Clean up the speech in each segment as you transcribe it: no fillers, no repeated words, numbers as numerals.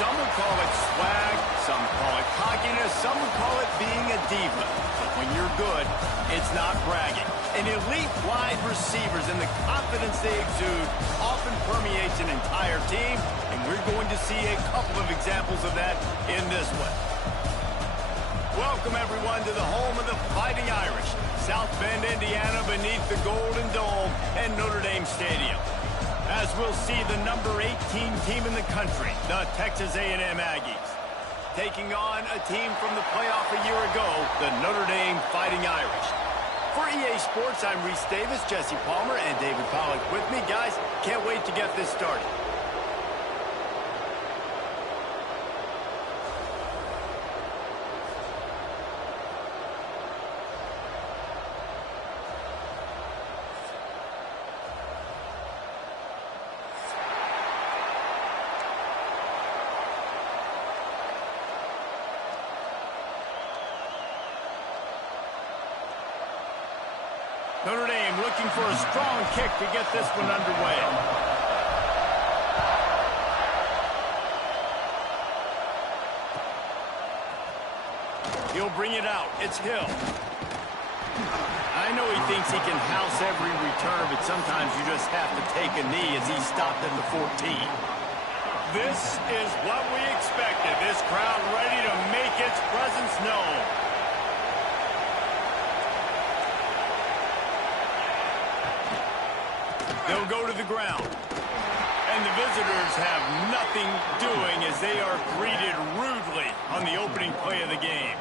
Some would call it swag, some call it cockiness, some would call it being a diva. But when you're good, it's not bragging. An elite wide receivers and the confidence they exude often permeates an entire team, and we're going to see a couple of examples of that in this one. Welcome, everyone, to the home of the Fighting Irish, South Bend, Indiana, beneath the Golden Dome and Notre Dame Stadium. As we'll see the number 18 team in the country, the Texas A&M Aggies, taking on a team from the playoff a year ago, the Notre Dame Fighting Irish. For EA Sports, I'm Reese Davis, Jesse Palmer, and David Pollack with me. Guys, can't wait to get this started. Notre Dame looking for a strong kick to get this one underway. He'll bring it out. It's Hill. I know he thinks he can house every return, but sometimes you just have to take a knee as he stopped at the 14. This is what we expected. This crowd ready to make its presence known. They'll go to the ground. And the visitors have nothing doing as they are greeted rudely on the opening play of the game.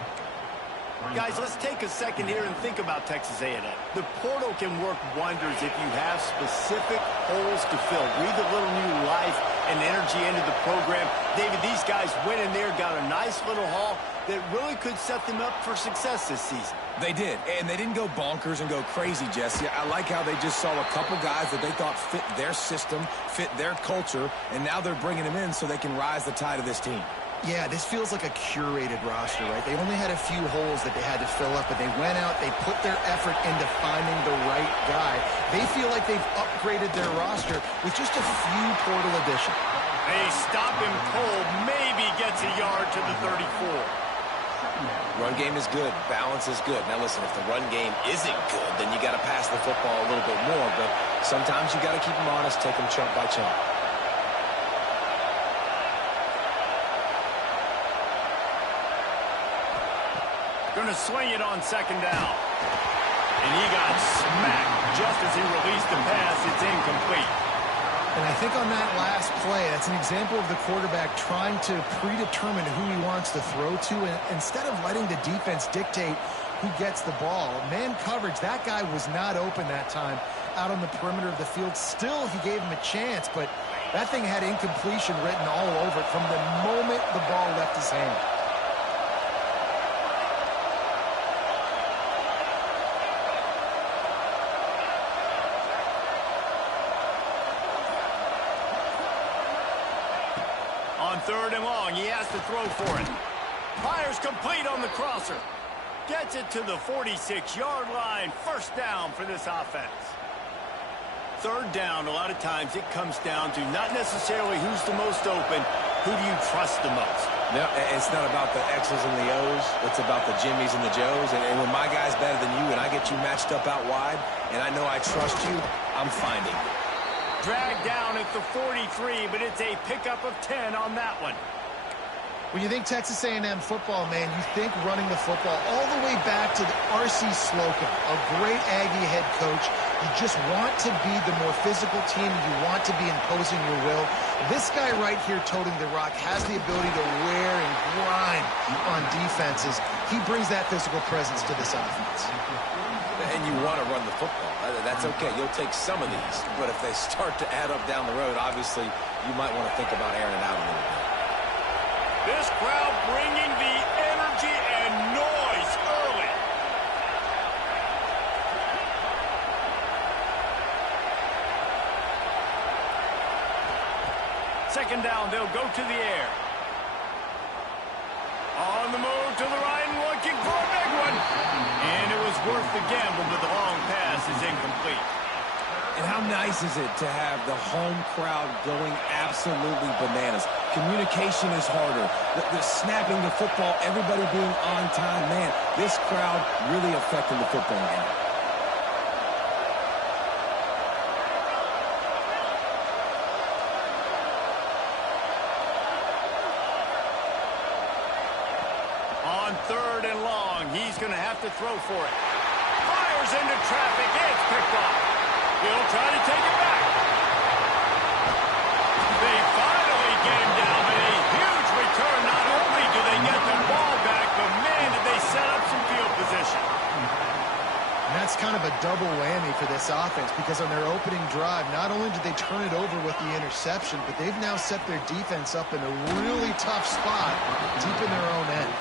Guys, let's take a second here and think about Texas A&M. The portal can work wonders if you have specific holes to fill. Breathe a little new life and energy into the program. David, these guys went in there, got a nice little haul that really could set them up for success this season. They did, and they didn't go bonkers and go crazy, Jesse. I like how they just saw a couple guys that they thought fit their system, fit their culture, and now they're bringing them in so they can rise the tide of this team. Yeah, this feels like a curated roster, right? They only had a few holes that they had to fill up, but they went out, they put their effort into finding the right guy. They feel like they've upgraded their roster with just a few portal additions. A stop him cold maybe gets a yard to the 34. Run game is good. Balance is good. Now, listen, if the run game isn't good, then you got to pass the football a little bit more. But sometimes you got to keep them honest, take them chunk by chunk. Going to swing it on second down. And he got smacked just as he released the pass. It's incomplete. And I think on that last play, that's an example of the quarterback trying to predetermine who he wants to throw to, and instead of letting the defense dictate who gets the ball. Man coverage, that guy was not open that time out on the perimeter of the field. Still, he gave him a chance, but that thing had incompletion written all over it from the moment the ball left his hand. Third and long, he has to throw for it. Fires complete on the crosser. Gets it to the 46-yard line. First down for this offense. Third down, a lot of times it comes down to not necessarily who's the most open, who do you trust the most? No, it's not about the X's and the O's. It's about the Jimmies and the Joes. And when my guy's better than you and I get you matched up out wide, and I know I trust you, I'm finding you. Dragged down at the 43, but it's a pickup of 10 on that one. When you think Texas A&M football, man, you think running the football all the way back to R.C. Slocum, a great Aggie head coach. You just want to be the more physical team. You want to be imposing your will. This guy right here toting the rock has the ability to wear and grind on defenses. He brings that physical presence to this offense. And you want to run the football. That's okay. You'll take some of these. But if they start to add up down the road, obviously, you might want to think about airing it out a little bit. This crowd bringing the energy and noise early. Second down, they'll go to the air. On the move to the right and looking for a big one. And it was worth the gamble, but the long pass is incomplete. And how nice is it to have the home crowd going absolutely bananas? Communication is harder. The snapping the football, everybody being on time. Man, this crowd really affecting the football game. On third and long, he's going to have to throw for it. Fires into traffic. It's picked off. He'll try to take it back. They finally get him down, but a huge return. Not only do they get the ball back, but man, did they set up some field position. And that's kind of a double whammy for this offense, because on their opening drive, not only did they turn it over with the interception, but they've now set their defense up in a really tough spot deep in their own end.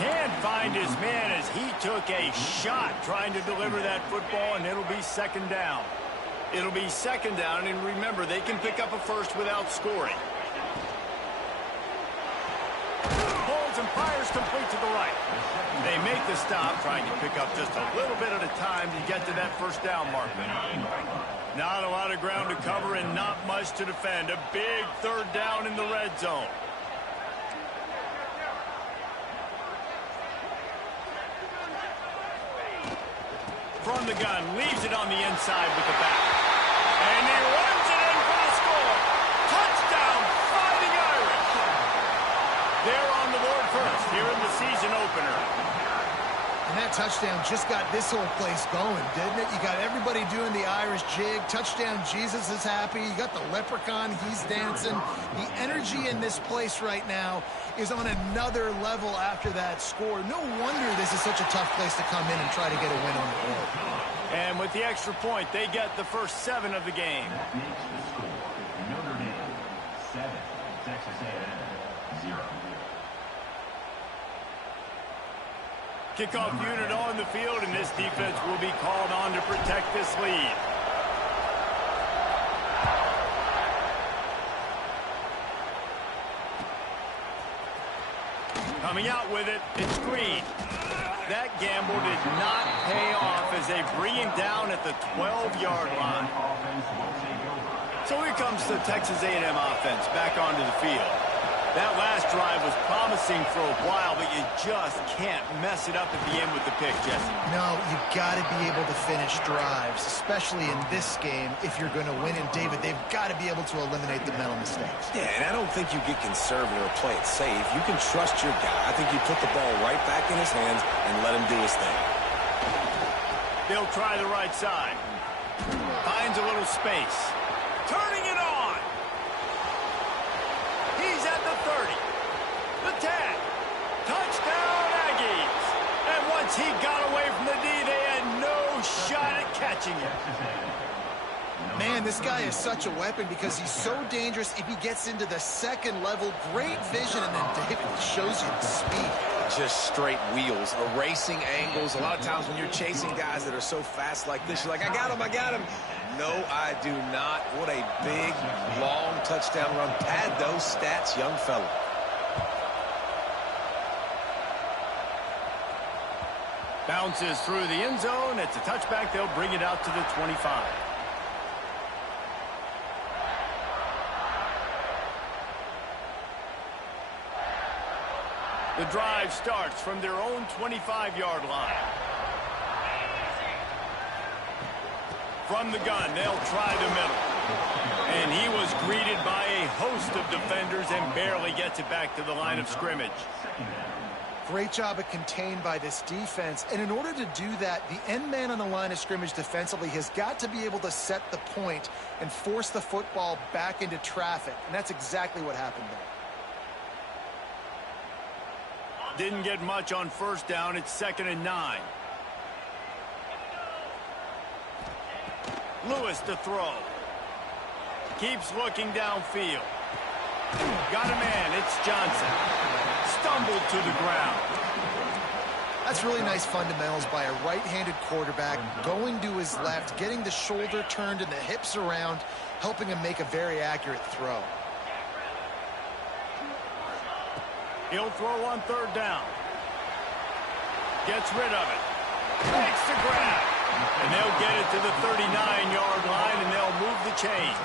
Can't find his man as he took a shot trying to deliver that football, and it'll be second down. It'll be second down, and remember, they can pick up a first without scoring. Holds and fires complete to the right. They make the stop, trying to pick up just a little bit at a time to get to that first down marker. Not a lot of ground to cover and not much to defend. A big third down in the red zone. From the gun, leaves it on the inside with the back. And he runs it in for the score. Touchdown, Fighting Irish. They're on the board first here in the season opener. And that touchdown just got this whole place going, didn't it? You got everybody doing the Irish jig. Touchdown, Jesus is happy. You got the leprechaun, he's dancing. The energy in this place right now is on another level after that score. No wonder this is such a tough place to come in and try to get a win on the road. And with the extra point, they get the first 7 of the game. Notre Dame 7, Texas A&M 0. Kickoff unit on the field, and this defense will be called on to protect this lead. Coming out with it, it's Green. That gamble did not pay off as they bring him down at the 12-yard line. So here comes the Texas A&M offense back onto the field. That last drive was promising for a while, but you just can't mess it up at the end with the pick, Jesse. No, you've got to be able to finish drives, especially in this game if you're going to win. And, David, they've got to be able to eliminate the mental mistakes. Yeah, and I don't think you get conservative or play it safe. You can trust your guy. I think you put the ball right back in his hands and let him do his thing. They'll try the right side. Finds a little space. Turning it on. He's at the 30. The 10. Touchdown, Aggies. And once he got away from the D, they had no shot at catching him. Man, this guy is such a weapon because he's so dangerous if he gets into the second level. Great vision, and then David shows you the speed. Just straight wheels, erasing angles. A lot of times when you're chasing guys that are so fast like this, you're like, I got him, I got him. No, I do not. What a big, long touchdown run. Pad those stats, young fella. Bounces through the end zone. It's a touchback. They'll bring it out to the 25. The drive starts from their own 25-yard line. From the gun, they'll try the middle. And he was is greeted by a host of defenders and barely gets it back to the line of scrimmage. Great job at contained by this defense. And in order to do that, the end man on the line of scrimmage defensively has got to be able to set the point and force the football back into traffic. And that's exactly what happened there. Didn't get much on first down. It's 2nd and 9. Lewis to throw. Keeps looking downfield. Got a man. It's Johnson. Stumbled to the ground. That's really nice fundamentals by a right-handed quarterback, going to his left, getting the shoulder turned and the hips around, helping him make a very accurate throw. He'll throw on 3rd down. Gets rid of it. Makes the grab. And they'll get it to the 39-yard line, and they'll move the chains.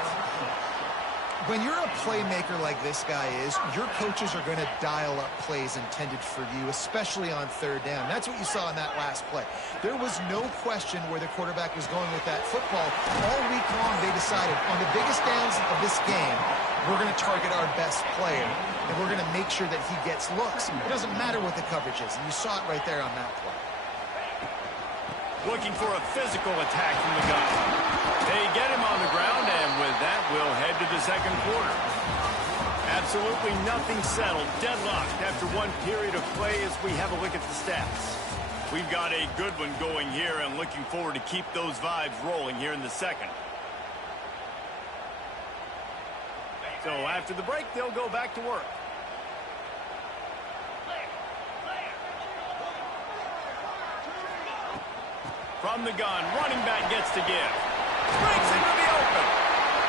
When you're a playmaker like this guy is, your coaches are going to dial up plays intended for you, especially on 3rd down. That's what you saw in that last play. There was no question where the quarterback was going with that football. All week long, they decided on the biggest downs of this game, we're going to target our best player, and we're going to make sure that he gets looks. It doesn't matter what the coverage is, and you saw it right there on that play. Looking for a physical attack from the gun. They get him on the ground, and with that, we'll head to the 2nd quarter. Absolutely nothing settled. Deadlocked after one period of play as we have a look at the stats. We've got a good one going here and looking forward to keep those vibes rolling here in the 2nd. So after the break, they'll go back to work. From the gun, running back gets to give. Springs into the open.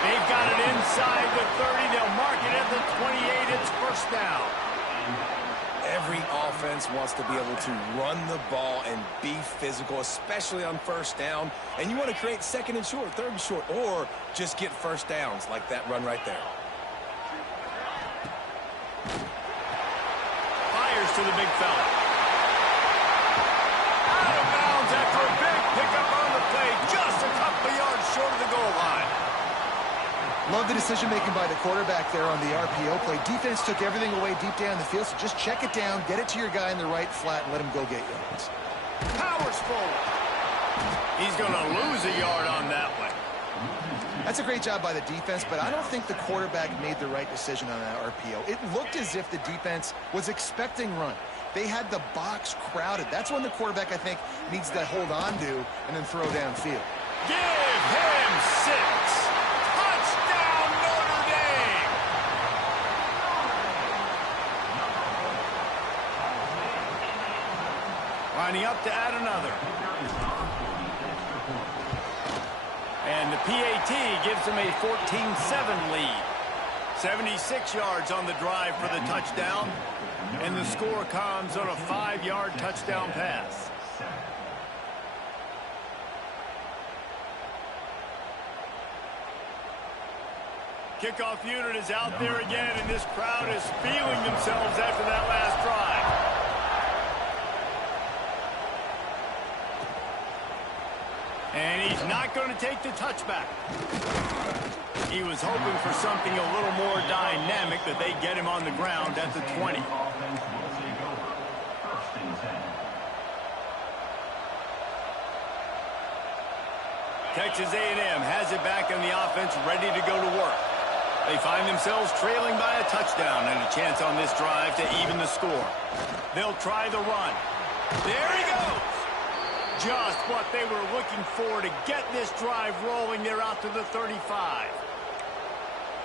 They've got it inside the 30. They'll mark it at the 28. It's 1st down. Every offense wants to be able to run the ball and be physical, especially on 1st down. And you want to create 2nd and short, 3rd and short, or just get 1st downs like that run right there. Fires to the big fella. Out of bounds after a big pickup on the play, just a couple of yards short of the goal line. Love the decision-making by the quarterback there on the RPO play. Defense took everything away deep down the field, so just check it down, get it to your guy in the right flat, and let him go get yards. Powers forward. He's going to lose a yard on that one. That's a great job by the defense, but I don't think the quarterback made the right decision on that RPO. It looked as if the defense was expecting run. They had the box crowded. That's when the quarterback, I think, needs to hold on to and then throw downfield. Give him 6. Touchdown, Notre Dame! Lining up to add another. And the PAT gives them a 14-7 lead. 76 yards on the drive for the touchdown. And the score comes on a 5-yard touchdown pass. Kickoff unit is out there again, and this crowd is feeling themselves after that last drive. And he's not going to take the touchback. He was hoping for something a little more dynamic, but they get him on the ground at the 20. Texas A&M has it back on the offense, ready to go to work. They find themselves trailing by a touchdown and a chance on this drive to even the score. They'll try the run. There he goes. Just what they were looking for to get this drive rolling. They're out to the 35.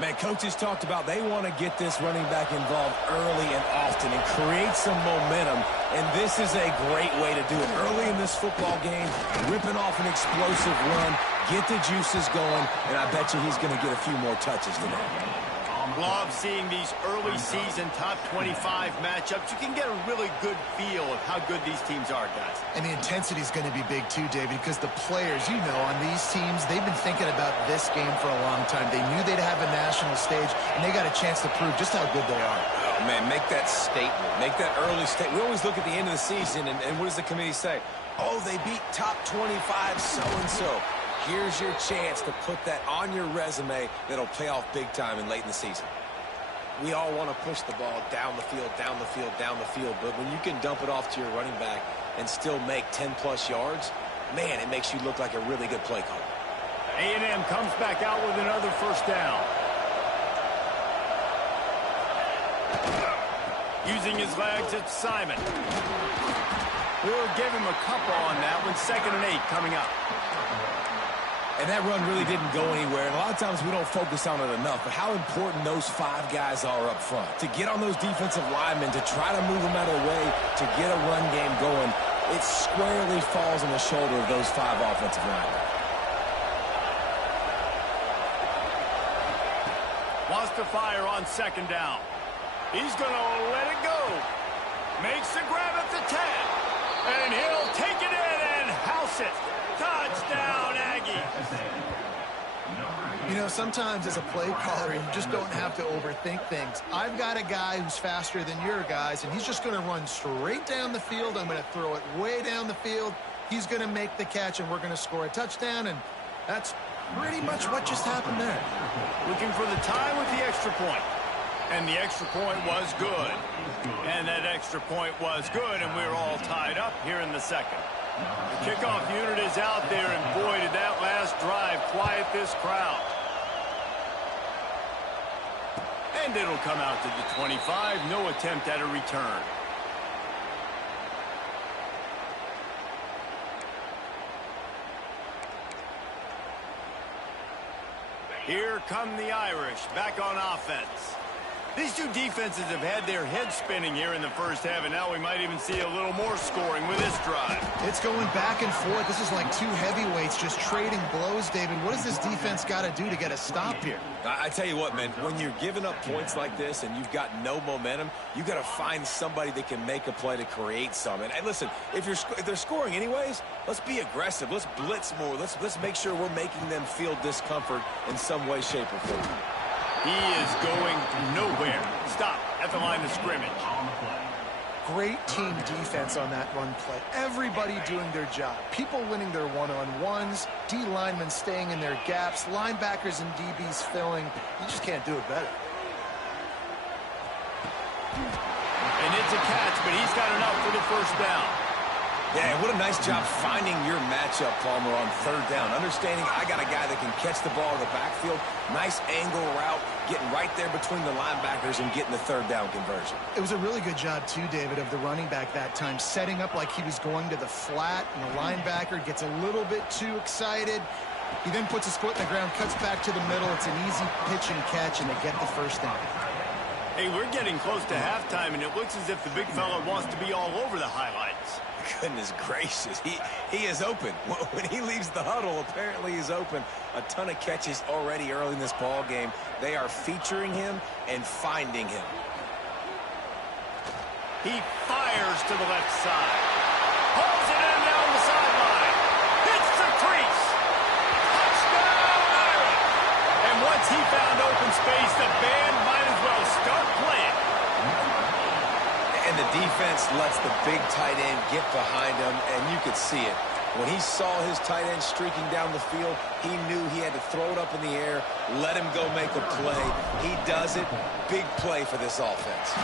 Man, coaches talked about they want to get this running back involved early and often and create some momentum, and this is a great way to do it. Early in this football game, ripping off an explosive run, get the juices going, and I bet you he's going to get a few more touches today. Love seeing these early season top 25 matchups. You can get a really good feel of how good these teams are, guys. And the intensity is going to be big too, David, because the players, you know, on these teams, they've been thinking about this game for a long time. They knew they'd have a national stage, and they got a chance to prove just how good they are. Oh, man, make that statement. Make that early statement. We always look at the end of the season, and what does the committee say? Oh, they beat top 25 so-and-so. Here's your chance to put that on your resume that'll pay off big time and late in the season. We all want to push the ball down the field, down the field, down the field, but when you can dump it off to your running back and still make 10-plus yards, man, it makes you look like a really good play caller. A&M comes back out with another first down. Using his legs, it's Simon. We'll give him a couple on that one. 2nd and 8 coming up. And that run really didn't go anywhere. And a lot of times we don't focus on it enough, but how important those 5 guys are up front. To get on those defensive linemen, to try to move them out of the way, to get a run game going, it squarely falls on the shoulder of those 5 offensive linemen. Wants to fire on 2nd down. He's going to let it go. Makes the grab at the 10. And he'll take it in and house it. Touchdown, Aggies. You know, sometimes as a play caller, you just don't have to overthink things. I've got a guy who's faster than your guys, and he's just going to run straight down the field. I'm going to throw it way down the field. He's going to make the catch, and we're going to score a touchdown, and that's pretty much what just happened there. Looking for the tie with the extra point. And the extra point was good. And that extra point was good, and we're all tied up here in the second. The kickoff unit is out there, and boy, did that last drive quiet this crowd. And it'll come out to the 25. No attempt at a return. Here come the Irish back on offense. These two defenses have had their heads spinning here in the first half, and now we might even see a little more scoring with this drive. It's going back and forth. This is like 2 heavyweights just trading blows, David. What does this defense got to do to get a stop here? I tell you what, man, when you're giving up points like this and you've got no momentum, you got to find somebody that can make a play to create some. And listen, if they're scoring anyways, let's be aggressive. Let's blitz more. Let's make sure we're making them feel discomfort in some way, shape, or form. He is going nowhere. Stop at the line of scrimmage. Great team defense on that run play. Everybody doing their job. People winning their one-on-ones. D linemen staying in their gaps. Linebackers and DBs filling. You just can't do it better. And it's a catch, but he's got enough for the first down. Yeah, what a nice job finding your matchup, Palmer, on 3rd down. Understanding I got a guy that can catch the ball in the backfield. Nice angle route, getting right there between the linebackers and getting the 3rd down conversion. It was a really good job, too, David, of the running back that time, setting up like he was going to the flat, and the linebacker gets a little bit too excited. He then puts his foot in the ground, cuts back to the middle. It's an easy pitch and catch, and they get the first down. Hey, we're getting close to halftime, and it looks as if the big fella wants to be all over the highlights. Goodness gracious, he is open. When he leaves the huddle, apparently he's open. A ton of catches already early in this ball game. They are featuring him and finding him. He fires to the left side. Pulls it in down the sideline. Hits the crease. Touchdown, Irish! And once he found open space, the band might as well start playing. And the defense lets the big tight end get behind him, and you could see it. When he saw his tight end streaking down the field, he knew he had to throw it up in the air, let him go make a play. He does it. Big play for this offense.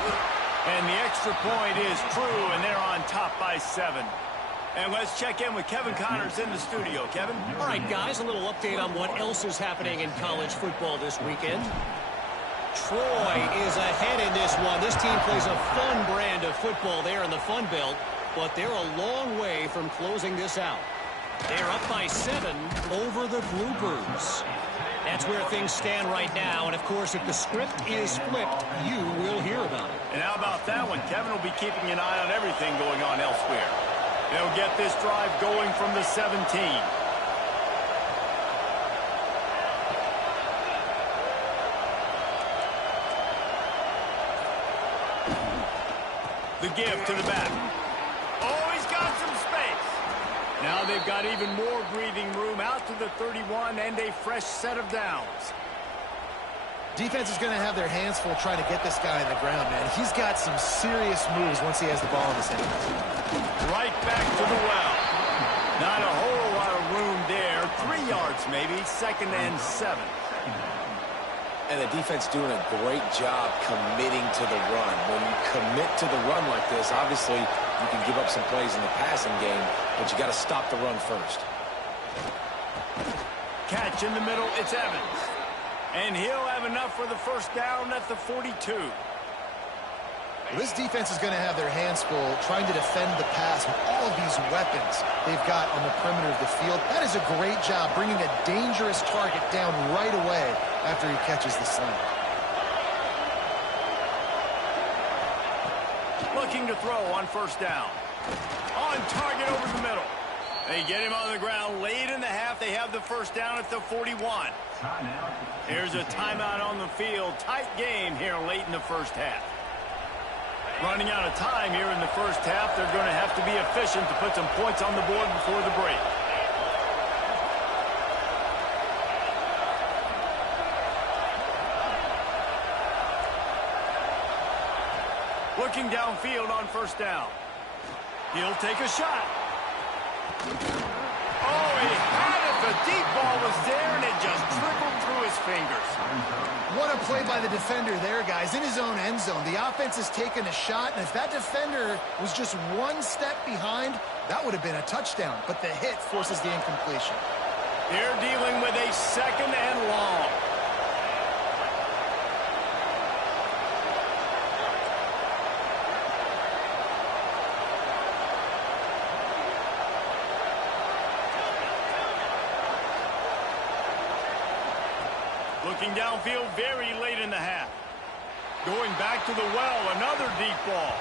And the extra point is true, and they're on top by 7. And let's check in with Kevin Connors in the studio. Kevin? All right, guys, a little update on what else is happening in college football this weekend. Troy is ahead in this one. This team plays a fun brand of football there in the Fun Belt, but they're a long way from closing this out. They're up by 7 over the Bloopers. That's where things stand right now, and of course, if the script is flipped, you will hear about it. And how about that one? Kevin will be keeping an eye on everything going on elsewhere. They'll get this drive going from the 17. The give to the back. Oh, he's got some space. Now they've got even more breathing room out to the 31 and a fresh set of downs. Defense is going to have their hands full trying to get this guy on the ground, man. He's got some serious moves once he has the ball in his hands. Right back to the well. Not a whole lot of room there. 3 yards yards maybe. 2nd and 7. And the defense doing a great job committing to the run. When you commit to the run like this, obviously you can give up some plays in the passing game, but you got to stop the run first. Catch in the middle, it's Evans. And he'll have enough for the first down at the 42. Well, this defense is going to have their hands full trying to defend the pass with all of these weapons they've got on the perimeter of the field. That is a great job bringing a dangerous target down right away after he catches the slant. Looking to throw on first down. On target over the middle. They get him on the ground late in the half. They have the first down at the 41. Here's a timeout on the field. Tight game here late in the first half. Running out of time here in the first half. They're going to have to be efficient to put some points on the board before the break. Looking downfield on first down. He'll take a shot. Oh, he had it. The deep ball was there, and it just trickled through his fingers. What a play by the defender there, guys. In his own end zone. The offense has taken a shot, and if that defender was just one step behind, that would have been a touchdown. But the hit forces the incompletion. They're dealing with a 2nd and long. Looking downfield very late in the half. Going back to the well, another deep ball.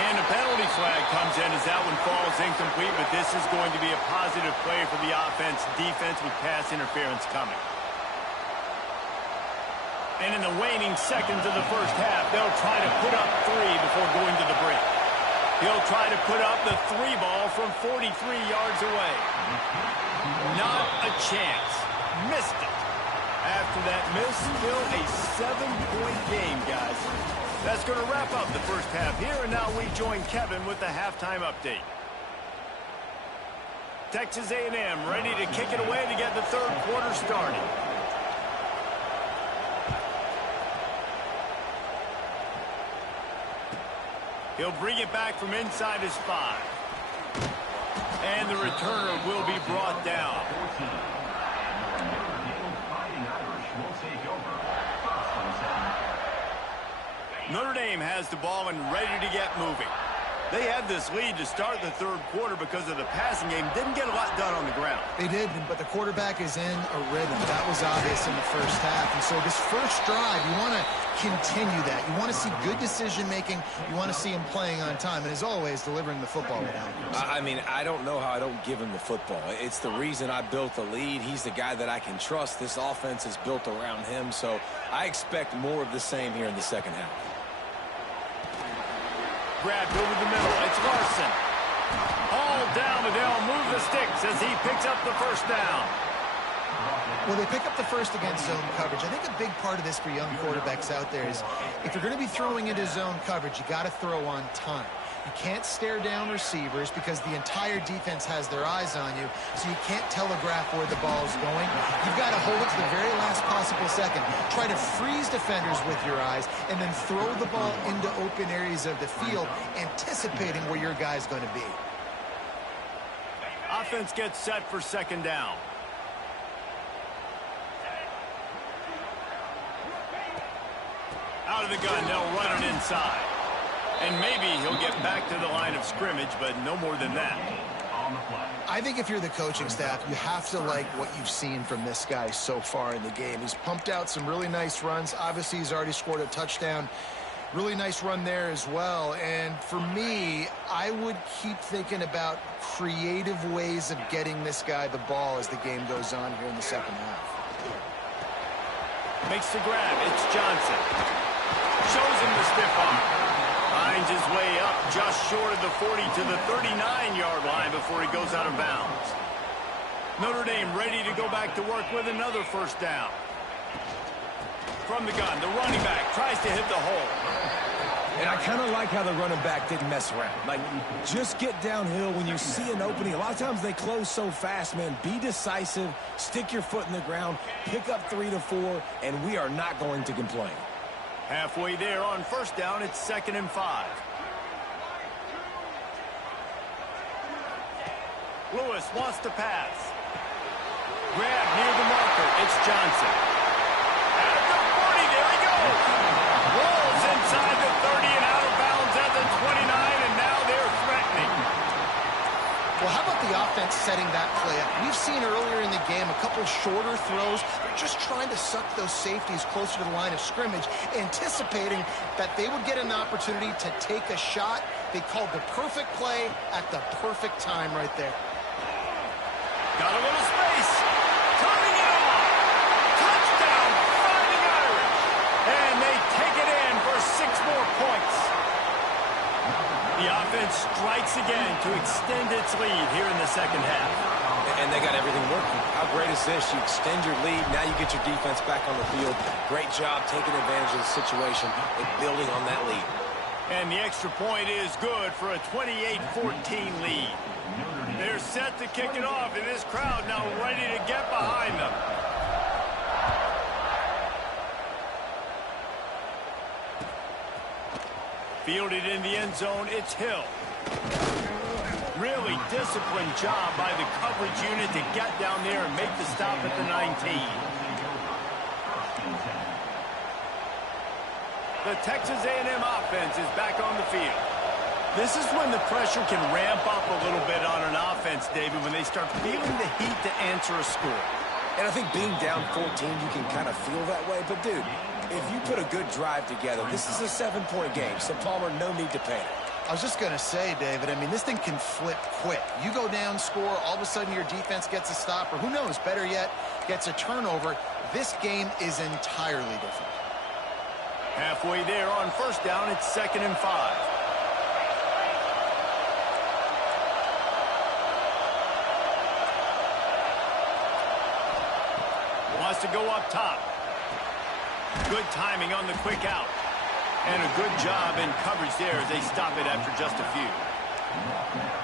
And a penalty flag comes in as that one falls incomplete, but this is going to be a positive play for the offense. Defense with pass interference coming. And in the waning seconds of the first half, they'll try to put up 3 before going to the break. He'll try to put up the 3 ball from 43 yards away. Not a chance. Missed it. After that miss, still a 7-point game, guys. That's going to wrap up the first half here, and now we join Kevin with the halftime update. Texas A&M ready to kick it away to get the third quarter started. He'll bring it back from inside his 5. And the returner will be brought down. Notre Dame has the ball and ready to get moving. They had this lead to start the third quarter because of the passing game. Didn't get a lot done on the ground. They did, but the quarterback is in a rhythm. That was obvious in the first half. And so this first drive, you want to continue that. You want to see good decision-making. You want to see him playing on time. And as always, delivering the football with accuracy. I mean, I don't know how I don't give him the football. It's the reason I built the lead. He's the guy that I can trust. This offense is built around him. So I expect more of the same here in the second half. Grabbed over the middle. It's Larson. Hauled down, but they'll move the sticks as he picks up the first down. Well, they pick up the first against zone coverage. I think a big part of this for young quarterbacks out there is if you're going to be throwing into zone coverage, you got to throw on time. You can't stare down receivers because the entire defense has their eyes on you, so you can't telegraph where the ball is going. You've got to hold it to the very last possible second. Try to freeze defenders with your eyes and then throw the ball into open areas of the field, anticipating where your guy's going to be. Offense gets set for second down. Out of the gun, they'll run it inside. And maybe he'll get back to the line of scrimmage, but no more than that. I think if you're the coaching staff, you have to like what you've seen from this guy so far in the game. He's pumped out some really nice runs. Obviously, he's already scored a touchdown. Really nice run there as well. And for me, I would keep thinking about creative ways of getting this guy the ball as the game goes on here in the second half. Makes the grab. It's Johnson. Shows him the stiff arm. Finds his way up just short of the 40 to the 39-yard line before he goes out of bounds. Notre Dame ready to go back to work with another first down. From the gun, the running back tries to hit the hole. And I kind of like how the running back didn't mess around. Like, just get downhill when you see an opening. A lot of times they close so fast, man. Be decisive, stick your foot in the ground, pick up 3 to 4, and we are not going to complain. Halfway there on first down, it's 2nd and 5. Lewis wants to pass. Grab near the marker. It's Johnson. At the 40, there he goes. Rolls inside the 30 and out of bounds at the 29, and now they're threatening. Well, how about the offense setting that play up? We've seen earlier in the game a couple shorter throws. They're just trying to suck those safeties closer to the line of scrimmage, anticipating that they would get an opportunity to take a shot. They called the perfect play at the perfect time right there. Got a little space. Turning it on. Touchdown, Fighting Irish. And they take it in for 6 more points. The offense strikes again to extend its lead here in the second half. And they got everything working. How great is this? You extend your lead. Now you get your defense back on the field. Great job taking advantage of the situation and building on that lead. And the extra point is good for a 28-14 lead. They're set to kick it off, and this crowd now ready to get behind them. Fielded in the end zone, it's Hill. Really disciplined job by the coverage unit to get down there and make the stop at the 19. The Texas A&M offense is back on the field. This is when the pressure can ramp up a little bit on an offense, David, when they start feeling the heat to answer a score. And I think being down 14, you can kind of feel that way. But, dude, if you put a good drive together, this is a 7-point game. So, Palmer, no need to panic. I was just going to say, David, I mean, this thing can flip quick. You go down, score, all of a sudden your defense gets a stop, or who knows, better yet, gets a turnover. This game is entirely different. Halfway there on first down, it's 2nd and 5. Wants to go up top. Good timing on the quick out. And a good job in coverage there as they stop it after just a few.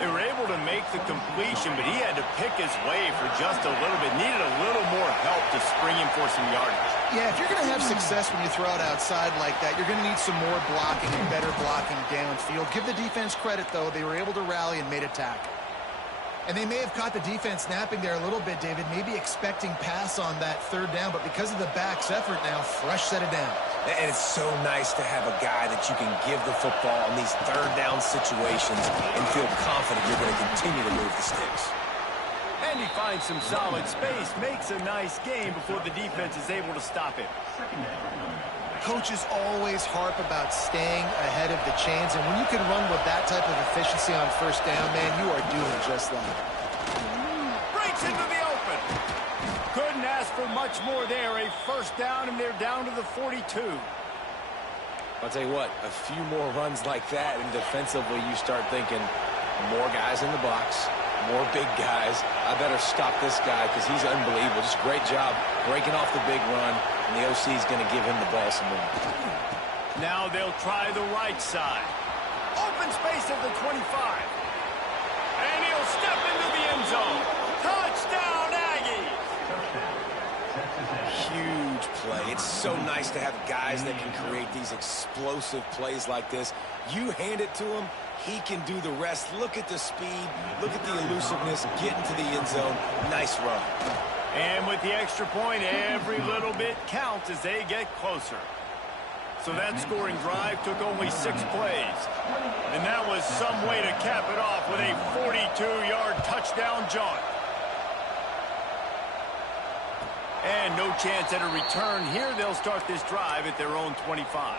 They were able to make the completion, but he had to pick his way for just a little bit. Needed a little more help to spring him for some yardage. Yeah, if you're going to have success when you throw it outside like that, you're going to need some more blocking and better blocking downfield. Give the defense credit, though. They were able to rally and made a tackle. And they may have caught the defense napping there a little bit, David, maybe expecting pass on that 3rd down, but because of the back's effort now, fresh set of down. And it's so nice to have a guy that you can give the football in these 3rd down situations and feel confident you're going to continue to move the sticks. And he finds some solid space, makes a nice game before the defense is able to stop him. Coaches always harp about staying ahead of the chains, and when you can run with that type of efficiency on 1st down, man, you are doing just that. Breaks into the open. Couldn't ask for much more there. A 1st down, and they're down to the 42. I'll tell you what, a few more runs like that, and defensively you start thinking more guys in the box, more big guys. I better stop this guy because he's unbelievable. Just great job breaking off the big run, and the OC is going to give him the ball some more. Now they'll try the right side. Open space at the 25. And he'll step into the end zone. Touchdown, Aggies! Huge play. It's so nice to have guys that can create these explosive plays like this. You hand it to him, he can do the rest. Look at the speed. Look at the elusiveness. Get into the end zone. Nice run. And with the extra point, every little bit counts as they get closer. So that scoring drive took only 6 plays. And that was some way to cap it off with a 42-yard touchdown jaunt. And no chance at a return here. They'll start this drive at their own 25.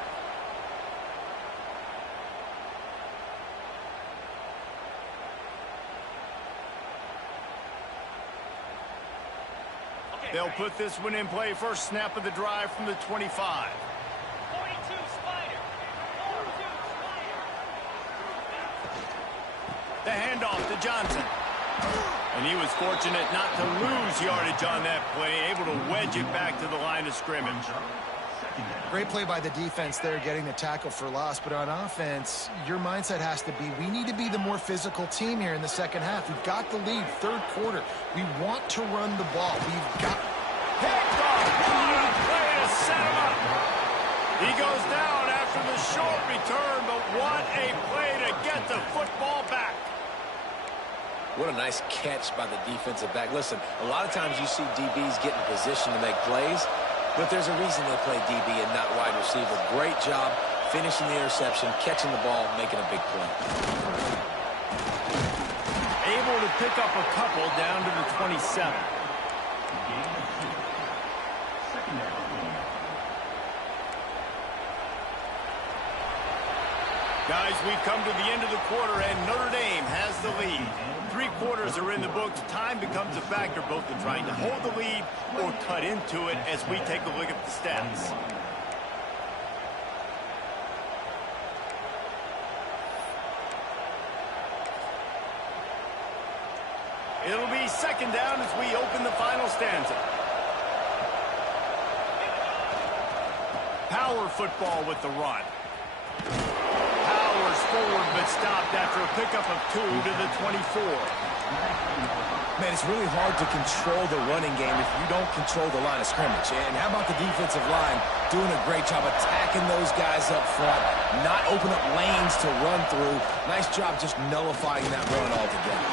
They'll put this one in play. First snap of the drive from the 25. 42 Spider. 42 Spider. The handoff to Johnson. And he was fortunate not to lose yardage on that play, able to wedge it back to the line of scrimmage. Great play by the defense there, getting the tackle for loss. But on offense, your mindset has to be, we need to be the more physical team here in the second half. We've got the lead, third quarter. We want to run the ball. We've got... Picked off. What a play to set him up. He goes down after the short return, but what a play to get the football back. What a nice catch by the defensive back. Listen, a lot of times you see DBs get in position to make plays, but there's a reason they play DB and not wide receiver. Great job finishing the interception, catching the ball, making a big play. Able to pick up a couple down to the 27. Guys, we've come to the end of the quarter, and Notre Dame has the lead. 3 quarters are in the books. Time becomes a factor both in trying to hold the lead or cut into it as we take a look at the stats. It'll be second down as we open the final stanza. Power football with the run. Forward, but stopped after a pickup of 2 to the 24. Man, it's really hard to control the running game if you don't control the line of scrimmage. And how about the defensive line doing a great job attacking those guys up front, not open up lanes to run through. Nice job just nullifying that run altogether.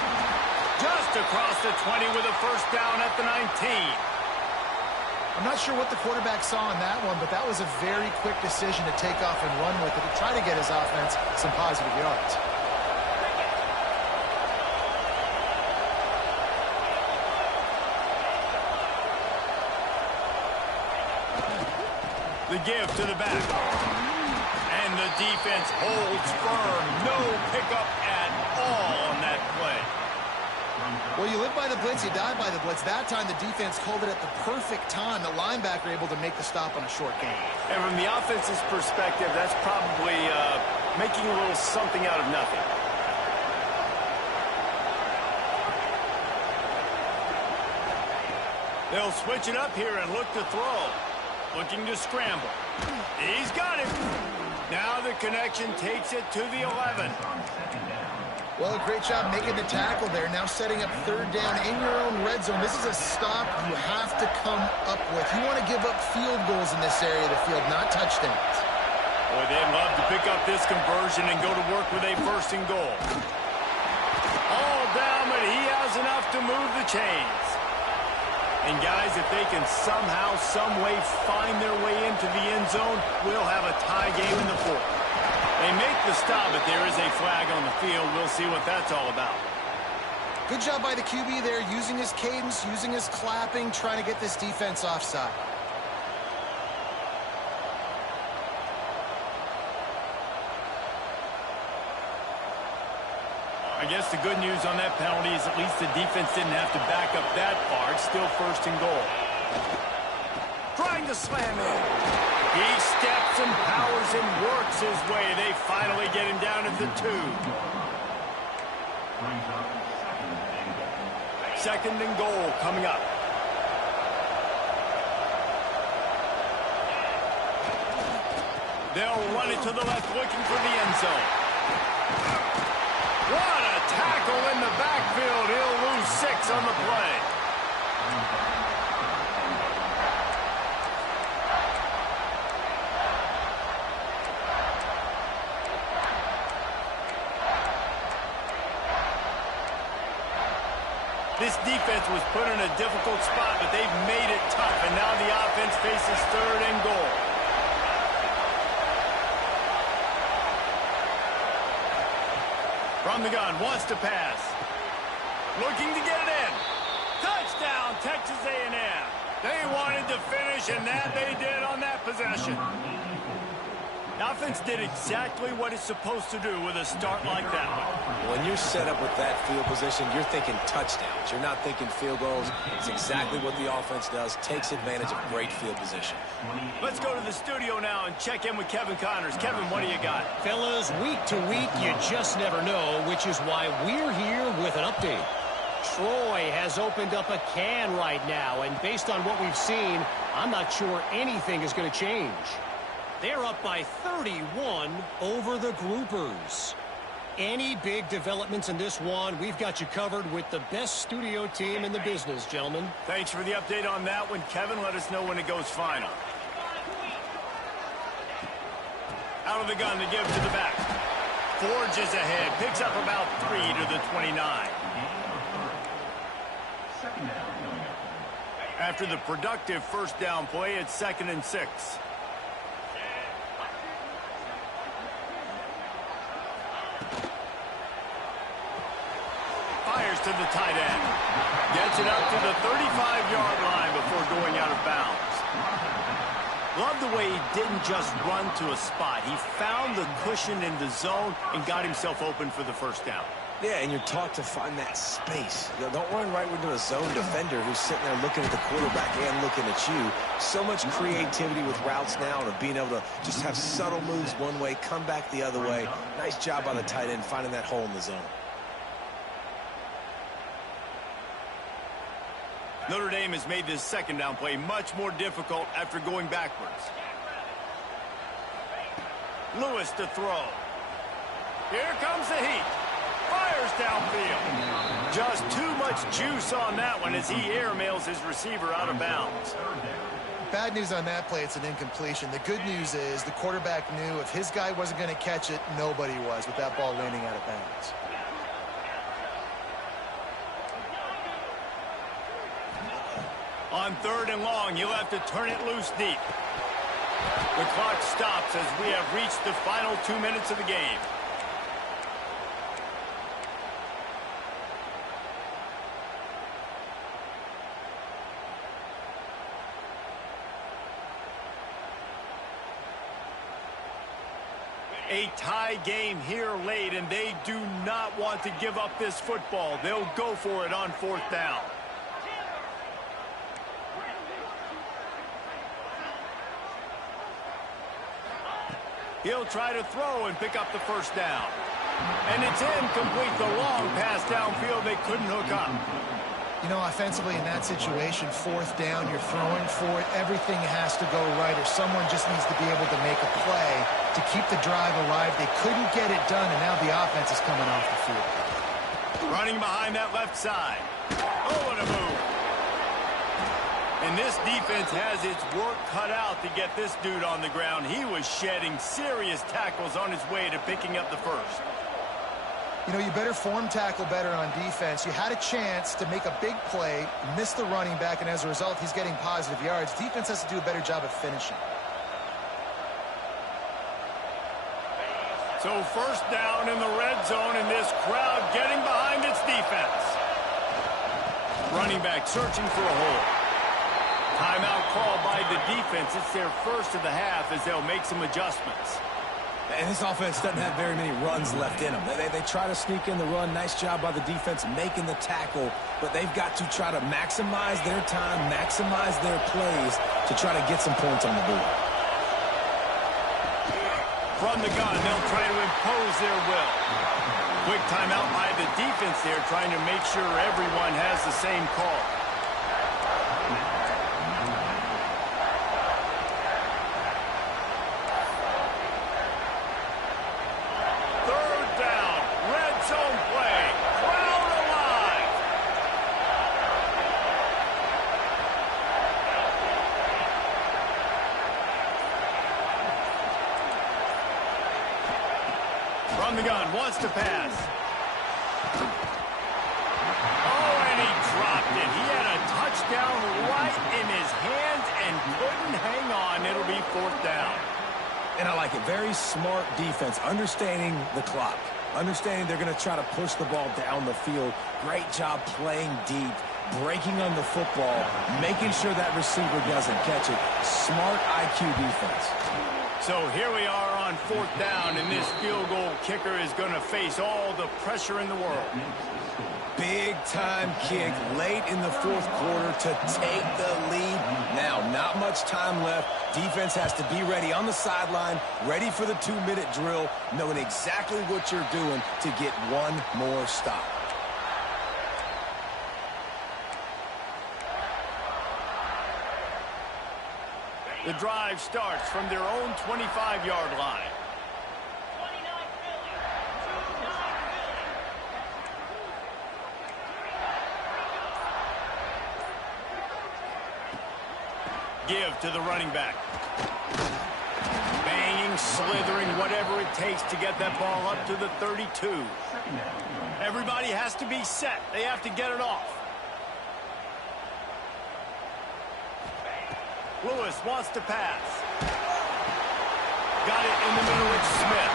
Just across the 20 with a first down at the 19. I'm not sure what the quarterback saw on that one, but that was a very quick decision to take off and run with it to try to get his offense some positive yards. The give to the back. And the defense holds firm. No pickup at all on that play. Well, you live by the blitz, you die by the blitz. That time, the defense called it at the perfect time. The linebacker able to make the stop on a short gain. And from the offense's perspective, that's probably making a little something out of nothing. They'll switch it up here and look to throw. Looking to scramble. He's got it. Now the connection takes it to the 11. Well, a great job making the tackle there. Now setting up third down in your own red zone. This is a stop you have to come up with. You want to give up field goals in this area of the field, not touchdowns. Boy, they'd love to pick up this conversion and go to work with a first and goal. All down, but he has enough to move the chains. And guys, if they can somehow, some way find their way into the end zone, we'll have a tie game in the fourth. They make the stop, but there is a flag on the field. We'll see what that's all about. Good job by the QB there, using his cadence, using his clapping, trying to get this defense offside. I guess the good news on that penalty is at least the defense didn't have to back up that far. It's still first and goal. Trying to slam in. He steps and powers and works his way. They finally get him down at the 2. Second and goal coming up. They'll run it to the left, looking for the end zone. What a tackle in the backfield. He'll lose 6 on the play. This defense was put in a difficult spot, but they've made it tough, and now the offense faces third and goal. From the gun, wants to pass. Looking to get it in. Touchdown, Texas A&M. They wanted to finish, and that they did on that possession. The offense did exactly what it's supposed to do with a start like that one. When you're set up with that field position, you're thinking touchdowns. You're not thinking field goals. It's exactly what the offense does, takes advantage of great field position. Let's go to the studio now and check in with Kevin Connors. Kevin, what do you got? Fellas, week to week, you just never know, which is why we're here with an update. Troy has opened up a can right now, and based on what we've seen, I'm not sure anything is going to change. They're up by 31 over the Groupers. Any big developments in this one, we've got you covered with the best studio team in the business, gentlemen. Thanks for the update on that one, Kevin. Let us know when it goes final. Out of the gun to give to the back. Forges ahead. Picks up about 3 to the 29. After the productive first down play, it's 2nd and 6. Fires to the tight end. Gets it up to the 35-yard line before going out of bounds. Love the way he didn't just run to a spot. He found the cushion in the zone and got himself open for the first down. Yeah, and you're taught to find that space. You know, don't run right into a zone defender who's sitting there looking at the quarterback and looking at you. So much creativity with routes now and being able to just have subtle moves one way, come back the other way. Nice job by the tight end finding that hole in the zone. Notre Dame has made this second down play much more difficult after going backwards. Lewis to throw. Here comes the heat. Fires downfield. Just too much juice on that one as he airmails his receiver out of bounds. Bad news on that play, it's an incompletion. The good news is the quarterback knew if his guy wasn't going to catch it, nobody was with that ball landing out of bounds. On 3rd and long, you'll have to turn it loose deep. The clock stops as we have reached the final 2 minutes of the game. A tie game here late, and they do not want to give up this football. They'll go for it on 4th down. He'll try to throw and pick up the first down. And it's incomplete. The long pass downfield, they couldn't hook up. You know, offensively in that situation, 4th down, you're throwing for it. Everything has to go right, or someone just needs to be able to make a play to keep the drive alive. They couldn't get it done, and now the offense is coming off the field. Running behind that left side. Oh, what a move. And this defense has its work cut out to get this dude on the ground. He was shedding serious tackles on his way to picking up the first. You know, you better form tackle better on defense. You had a chance to make a big play, miss the running back, and as a result, he's getting positive yards. Defense has to do a better job of finishing. So 1st down in the red zone, and this crowd getting behind its defense. Running back searching for a hole. Timeout called by the defense. It's their first of the half as they'll make some adjustments. And this offense doesn't have very many runs left in them. They try to sneak in the run. Nice job by the defense making the tackle. But they've got to try to maximize their time, maximize their plays to try to get some points on the board. From the gun, they'll try to impose their will. Quick timeout by the defense there, trying to make sure everyone has the same call. From the gun, wants to pass. Oh, and he dropped it. He had a touchdown right in his hands and couldn't hang on. It'll be 4th down. And I like it. Very smart defense, understanding the clock, understanding they're going to try to push the ball down the field. Great job playing deep, breaking on the football, making sure that receiver doesn't catch it. Smart IQ defense. So here we are on 4th down, and this field goal kicker is going to face all the pressure in the world. Big-time kick late in the 4th quarter to take the lead. Now, not much time left. Defense has to be ready on the sideline, ready for the 2-minute drill, knowing exactly what you're doing to get one more stop. The drive starts from their own 25-yard line. Give to the running back. Banging, slithering, whatever it takes to get that ball up to the 32. Everybody has to be set. They have to get it off. Lewis wants to pass. Got it in the middle with Smith.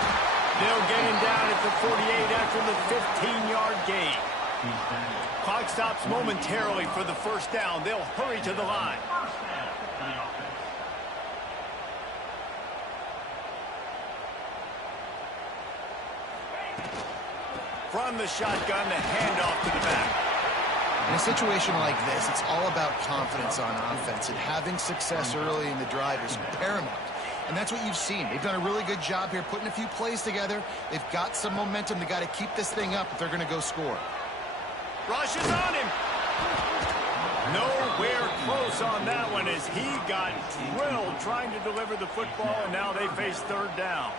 They'll get him down at the 48 after the 15-yard gain. Clock stops momentarily for the first down. They'll hurry to the line. From the shotgun, the handoff to the back. In a situation like this, it's all about confidence on offense, and having success early in the drive is paramount. And that's what you've seen. They've done a really good job here putting a few plays together. They've got some momentum. They've got to keep this thing up if they're going to go score. Rush is on him. Nowhere close on that one as he got drilled trying to deliver the football, and now they face third down.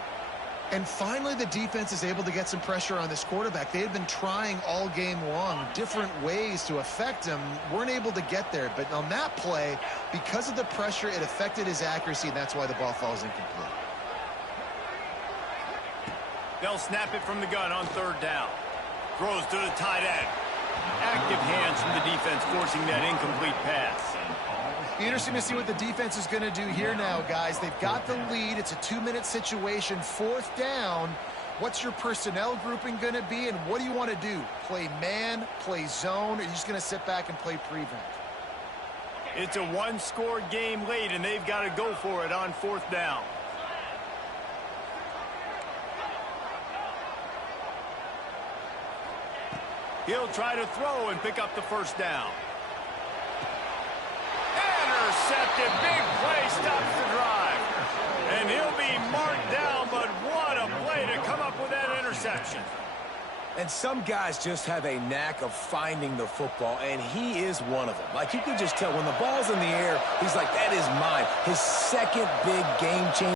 And finally, the defense is able to get some pressure on this quarterback. They had been trying all game long different ways to affect him. Weren't able to get there. But on that play, because of the pressure, it affected his accuracy, and that's why the ball falls incomplete. They'll snap it from the gun on third down. Throws to the tight end. Active hands from the defense forcing that incomplete pass. Interesting to see what the defense is going to do here now, guys. They've got the lead. It's a 2-minute situation, fourth down. What's your personnel grouping going to be, and what do you want to do? Play man, play zone, or are you just going to sit back and play prevent? It's a one-score game late, and they've got to go for it on fourth down. He'll try to throw and pick up the first down. Intercepted. Big play stops the drive. And he'll be marked down, but what a play to come up with that interception. And some guys just have a knack of finding the football, and he is one of them. Like, you can just tell when the ball's in the air, he's like, that is mine. His second big game changer.